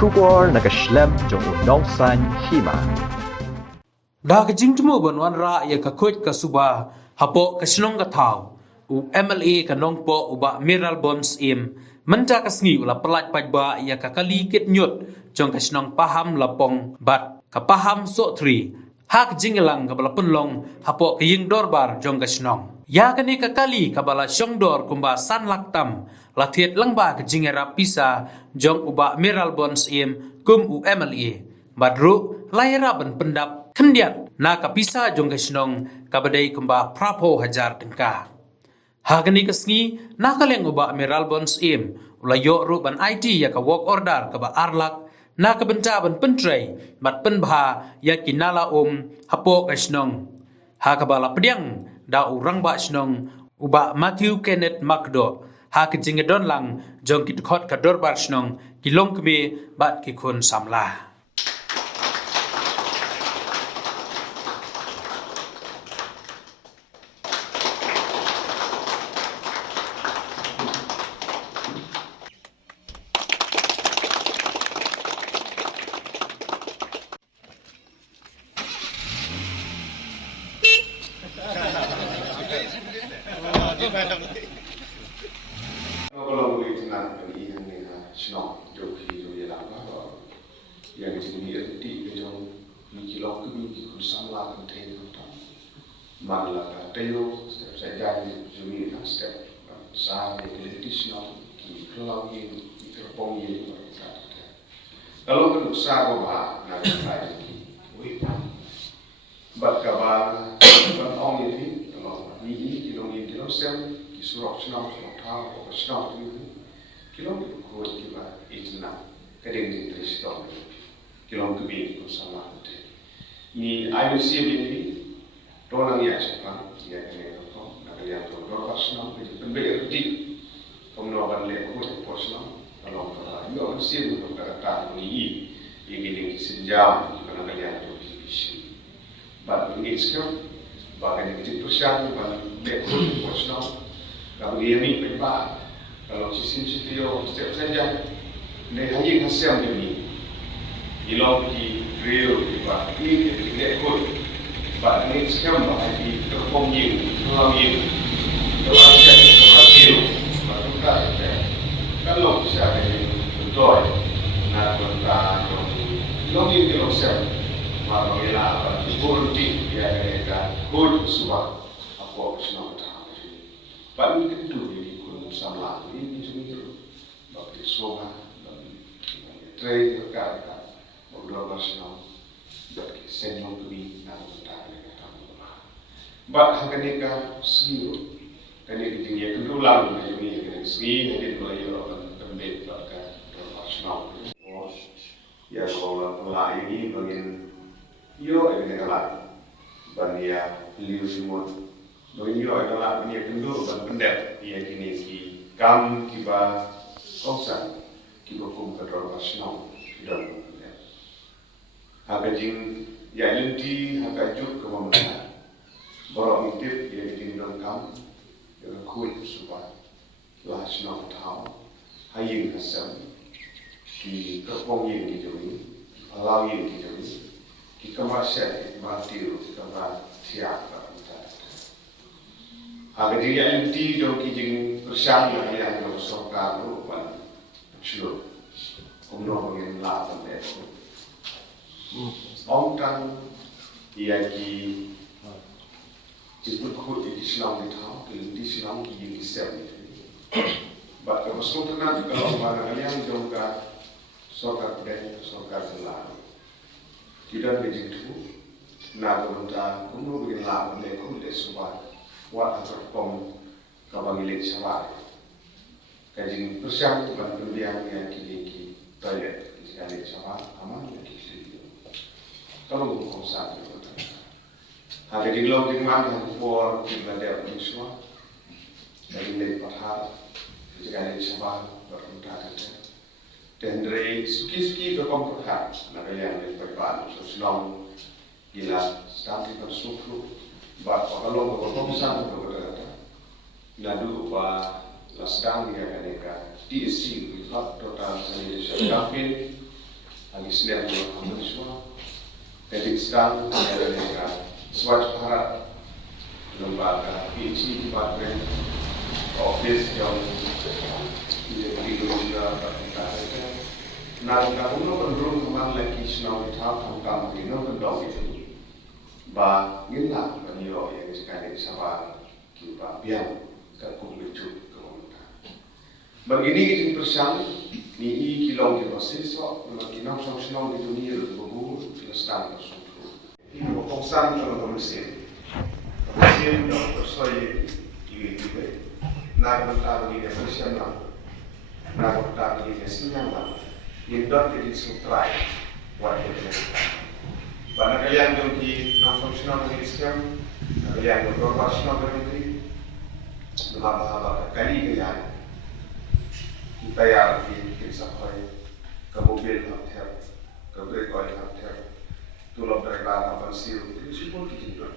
Trubor nakaslem jong nongsan Hima. Da ka jingtmo banwan ra ya ka khot ka suba hapo ka Shnong ka thau u MLA ka Nongpoh uba mineral bonds im menta ka sngi ula pelat Paidbah ya ka kali kit Ñiut jong ka Shnong Pahamlapong bat ka Pahamsohthri hak jingelang ka bala punlong hapo ka ying dorbar jong ka Shnong ya ka ni ka kali ka bala syongdor kumba san laktam lathiet langba ka jingera pisa jong uba mineral bonds im kum u MLA badru layara ban pendap kendiat na kapisa jong ka Shnong kabadai kumba prapo hajar tengka hagani kasngi nakaleng uba mineral bonds im ulayo ru ban IT ya ka work order ka ba arlak na ka benta ban pentrai bat penbha ya kinala hapo ka Shnong ha ka bala pediang da urang ba Shnong uba Matthew Kenneth Makdo ha ka jingedon lang jong kit khot ka dorbar Shnong kilong kebe bat ki khun samla Kalau kita nak beli yang ni Shnong, jauh je lah kalau yang itu ni di jauh kilo ke sama kan train tu, mana lah tayo step saja ni jumi kan step sah ni di Shnong, kalau ni terpong ni kalau kan usaha apa nak buat ni, wih, buat kabar, buat orang ni kalau ni kilo sel surok Shnong thao or Shnong kilong ko kiba itna kadeng din triston kilong kubi ko sama ni IUC ni tolang ya sepan ya ne ko na kalian to ko Shnong ni pembe di komno ban le ko to Shnong kalau ka yo sim ko ka ta ni ini sinjam kana kalian to bisi but ni skam bagai ni persian ban le ko Shnong kalau dia ni Paidbah, kalau sistem setiap setiap saja, ni hanya hasil ni, ilau di real Paidbah ini dia ikut, but ni sekarang bahagi terpong yang, terang yang, terang yang terlalu, baru tak ada. Kalau bisa ni betul, nak berita, ilau ni kalau siap, maka ialah berhenti dia mereka good subah apa Shnong. Pak ni kan tu jadi kun sama ini semua bagi soha bagi trade kerja berdua Shnong bagi senjong kami nak bertahan dengan bak hakanika siu kani dijingi kendulang na yuni kan ski jadi mulai orang tembet baka Shnong ya kalau pula ini bagian yo ini kalah bania liu semua Bagi adalah punya kendur dan pendek ia kini ki kam kiba kausan kiba kum kedor Shnong dan pendek. Haka jing ya lenti haka juk ke mana. Borok mitip ia jing dong kam dengan kuit subah lah Shnong tahu haying hasam ki kerpong yang dijauhi halau yang dijauhi ki kamar syed batil ki kamar tiap Agar dia nanti jauh kijing bersama yang bersokar lupa, cuci, umroh dengan lapan itu. Orang ia ki jemput kau di Shnong itu, di Shnong kijing kisah itu. Bapak masuk tenang kalau mana yang jauh ke sokar dan sokar selalu. Kita begitu, nak berita umroh dengan lapan itu lesubah. Wat terpom kabangilit sawar. Kajing persiap bukan pendiam yang kini toilet kini sawar aman yang kini. Tolong kongsan itu. Hari di laut di mana for di bandar Indonesia dari lek patah kini sawar beruntak itu. Dan dari suki berkompetah. Naga yang lek Paidbah Shnong gila studi bersufru. Bapak kalau berkomunikasi berkata, lalu sedang dia mereka diisi total Indonesia kafir lagi Senin bulan semua. Jadi sekarang Indonesia Swatch Bharat lembaga PhD Department Office yang di Indonesia berkaitan dengan penurun kemana lagi Shnong tahap tentang penurun itu bah inilah beliau yang sekarang sabar kita biar terkumpul begini kita bersama ni kilong kita sesok kita nak Shnong di dunia berguru kita sedang bersungguh ini berkongsan dalam mesin yang bersoal ini nak mentar ini bersama nak mentar ini senang ini dot jadi sutrai wajib Bana kalian yang di non-functional system, kalian yang professional berhenti, bahasa kali kalian kita yang di sampai ke mobil hotel, ke brake oil hotel, tulang berkala pensil itu semua kita